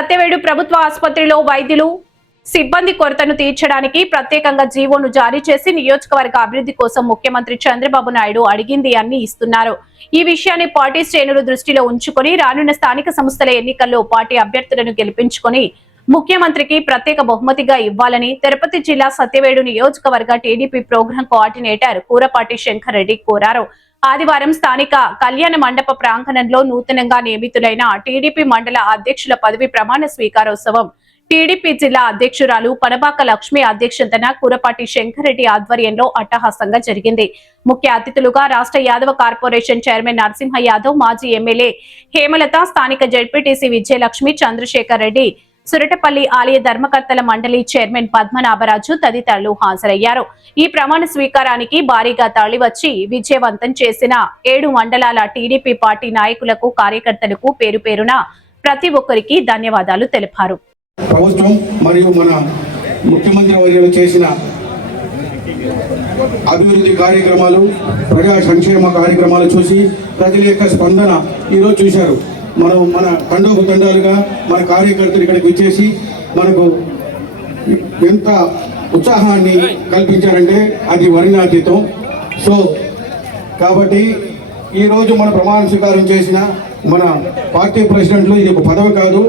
సత్యవేడు ప్రభుత్వ ఆసుపత్రిలో వైద్యులు సిబ్బంది కొరతను తీర్చడానికి ప్రత్యేకంగా జీవోను జారీ చేసి నియోజకవర్గ అభివృద్ధి కోసం ముఖ్యమంత్రి చంద్రబాబు నాయుడు అడిగింది అన్ని ఇస్తున్నారు. ఈ విషయాన్ని పార్టీ శ్రేణులు దృష్టిలో ఉంచుకొని రానున్న స్థానిక సంస్థల ఎన్నికల్లో పార్టీ అభ్యర్థులను గెలిపించుకొని ముఖ్యమంత్రికి ప్రత్యేక బహుమతిగా ఇవ్వాలని తిరుపతి జిల్లా సత్యవేడు నియోజకవర్గ TDP program coordinator Kurapati Shankar Reddy కోరారు. ఆదివారం స్థానిక కళ్యాణ మండప ప్రాంగణంలో నూతనంగా నియమితులైన టీడీపీ మండల అధ్యక్షుల పదవి ప్రమాణ స్వీకారోత్సవం టీడీపీ జిల్లా అధ్యక్షురాలు పనబాక లక్ష్మి అధ్యక్షతన కూరపాటి శంకర్ రెడ్డి ఆధ్వర్యంలో అట్టహాసంగా జరిగింది. ముఖ్య అతిథులుగా రాష్ట్ర యాదవ కార్పొరేషన్ చైర్మన్ నరసింహ యాదవ్, మాజీ ఎమ్మెల్యే హేమలత, స్థానిక జెడ్పీటీసీ విజయలక్ష్మి, చంద్రశేఖర్ రెడ్డి, సురటపల్లి ఆలయ ధర్మకర్తల మండలి చైర్మన్ పద్మనాభరాజు తదితరులు హాజరయ్యారు. ఈ ప్రమాణ స్వీకారానికి భారీగా తరలివచ్చి విజయవంతం చేసిన 7 మండలాల టీడీపీ పార్టీ నాయకులకు, కార్యకర్తలకు పేరు పేరున ప్రతి ఒక్కరికి ధన్యవాదాలు తెలిపారు. ప్రభుత్వం మరియు మన ముఖ్యమంత్రి వర్యులు చేసిన అభివృద్ధి కార్యక్రమాలు, ప్రజా సంక్షేమ కార్యక్రమాలు చూసి ప్రజల యొక్క స్పందన ఈరోజు చూశారు. మన తండాలుగా మన కార్యకర్తలు ఇక్కడికి వచ్చేసి మనకు ఎంత ఉత్సాహాన్ని కల్పించారంటే అది వర్ణనాతీతం. సో కాబట్టి ఈరోజు మన ప్రమాణ స్వీకారం చేసిన మన పార్టీ ప్రెసిడెంట్లు ఇది ఒక పదవి కాదు,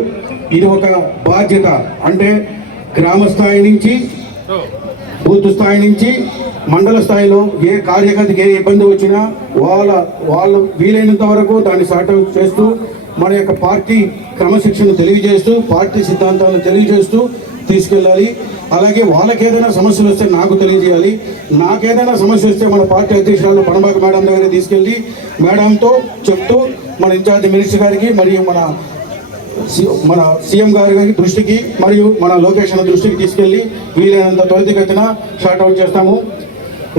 ఇది ఒక బాధ్యత. అంటే గ్రామ స్థాయి నుంచి, బూత్ స్థాయి నుంచి మండల స్థాయిలో ఏ కార్యకర్తకి ఏ ఇబ్బంది వచ్చినా వాళ్ళు వీలైనంత వరకు దాన్ని సార్ట్అవుట్ చేస్తూ మన యొక్క పార్టీ క్రమశిక్షణ తెలియజేస్తూ, పార్టీ సిద్ధాంతాలను తెలియజేస్తూ తీసుకెళ్ళాలి. అలాగే వాళ్ళకి ఏదైనా సమస్యలు వస్తే నాకు తెలియజేయాలి. నాకేదైనా సమస్య వస్తే మన పార్టీ అధ్యక్షురాలు పనబాక మేడం దగ్గర తీసుకెళ్ళి మేడంతో చెప్తూ మన ఇన్ఛార్జ్ మినిస్టర్ గారికి మరియు మన సీఎం గారి దృష్టికి మరియు మన లొకేషన్ దృష్టికి తీసుకెళ్ళి వీలైనంత త్వరితగతిన షార్ట్అవుట్ చేస్తాము.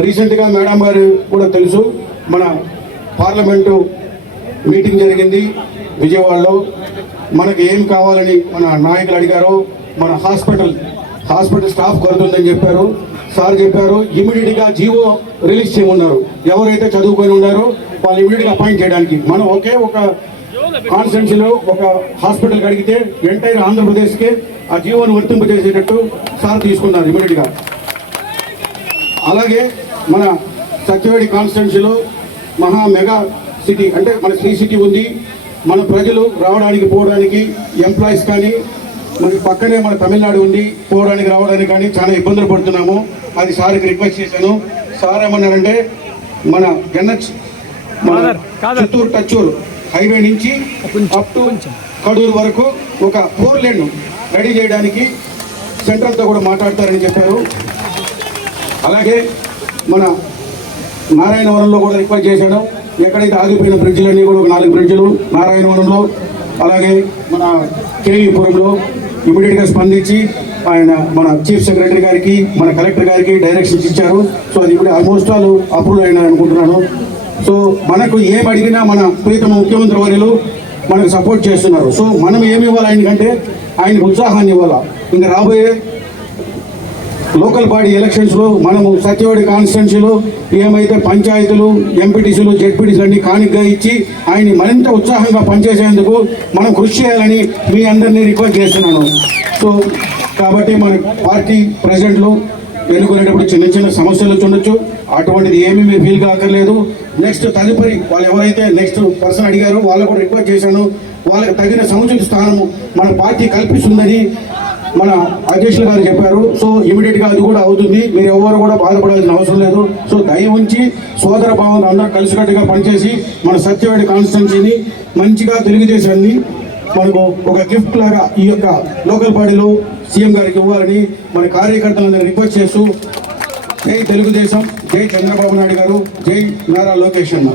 రీసెంట్గా మేడం గారు కూడా తెలుసు, మన పార్లమెంటు మీటింగ్ జరిగింది విజయవాడలో. మనకి ఏం కావాలని మన నాయకులు అడిగారో, మన హాస్పిటల్ స్టాఫ్ కొరతుందని చెప్పారు. సార్ చెప్పారు ఇమీడియట్గా జీవో రిలీజ్ చేయమన్నారు. ఎవరైతే చదువుకొని ఉన్నారో వాళ్ళు ఇమీడియట్గా అపాయింట్ చేయడానికి. మనం ఒకే ఒక కాన్స్టిట్యున్సీలో ఒక హాస్పిటల్కి అడిగితే ఎంటైర్ ఆంధ్రప్రదేశ్కే ఆ జీవోను వర్తింపజేసేటట్టు సార్ తీసుకున్నారు ఇమీడియట్గా. అలాగే మన సత్యవేడి కాన్స్టిట్యున్సీలో మెగా సిటీ అంటే మన శ్రీ సిటీ ఉంది. మన ప్రజలు రావడానికి పోవడానికి, ఎంప్లాయీస్ కానీ మనకి పక్కనే మన తమిళనాడు ఉంది, పోవడానికి రావడానికి కానీ చాలా ఇబ్బందులు పడుతున్నాము. అది సార్కి రిక్వెస్ట్ చేశాను. సార్ ఏమన్నారంటే మన ఎన్హెచ్ చిత్తూరు టచ్చూరు హైవే నుంచి అప్ టు కడూరు వరకు ఒక 4 లేన్ రెడీ చేయడానికి సెంట్రల్తో కూడా మాట్లాడతారని చెప్పారు. అలాగే మన నారాయణవరంలో కూడా రిక్వెస్ట్ చేశాను. ఎక్కడైతే ఆగిపోయిన బ్రిడ్జిలన్నీ కూడా ఒక 4 బ్రిడ్జిలు నారాయణవరంలో, అలాగే మన కేవీపురంలో ఇమీడియట్గా స్పందించి ఆయన మన చీఫ్ సెక్రటరీ గారికి, మన కలెక్టర్ గారికి డైరెక్షన్స్ ఇచ్చారు. సో అది ఇప్పుడు ఆల్మోస్ట్ ఆల్ అప్రూవ్ అయినా అనుకుంటున్నాను. సో మనకు ఏం అడిగినా మన ప్రీతమ ముఖ్యమంత్రి వర్యులు మనకు సపోర్ట్ చేస్తున్నారు. సో మనం ఏమి ఇవ్వాలి ఆయనకంటే ఆయనకు ఉత్సాహాన్ని ఇవ్వాలి. ఇంకా రాబోయే లోకల్ బాడీ ఎలక్షన్స్లో మనము సత్యవేడి కాన్స్టిట్యున్సీలో ఏమైతే పంచాయతీలు, ఎంపీటీసీలు, జెడ్పీటీసీలు అన్ని కానిగ్గా ఇచ్చి ఆయన్ని మరింత ఉత్సాహంగా పనిచేసేందుకు మనం కృషి చేయాలని మీ అందరినీ రిక్వెస్ట్ చేస్తున్నాను. సో కాబట్టి మన పార్టీ ప్రెసిడెంట్లు ఎన్నుకునేటప్పుడు చిన్న చిన్న సమస్యలు ఉండొచ్చు, అటువంటిది ఏమీ మీరు ఫీల్ కాకర్లేదు. నెక్స్ట్ తదుపరి వాళ్ళు ఎవరైతే నెక్స్ట్ పర్సన్ అడిగారో వాళ్ళకు కూడా రిక్వెస్ట్ చేశాను. వాళ్ళకి తగిన సముచిత స్థానము మన పార్టీ కల్పిస్తుందని మన అధ్యక్షులు గారు చెప్పారు. సో ఇమీడియట్గా అది కూడా అవుతుంది. మీరు ఎవరు కూడా బాధపడాల్సిన అవసరం లేదు. సో దయ ఉంచి సోదర భావన అందరూ కలిసికట్టుగా పనిచేసి మన సత్యవేడి కాన్స్టిట్యున్సీని మంచిగా తెలుగుదేశాన్ని మనకు ఒక గిఫ్ట్ లాగా ఈ యొక్క లోకల్ బాడీలో సీఎం గారికి ఇవ్వాలని మన కార్యకర్తలందరినీ రిక్వెస్ట్ చేస్తూ జై తెలుగుదేశం, జై చంద్రబాబు నాయుడు గారు, జై నారా లోకేష్ అన్న.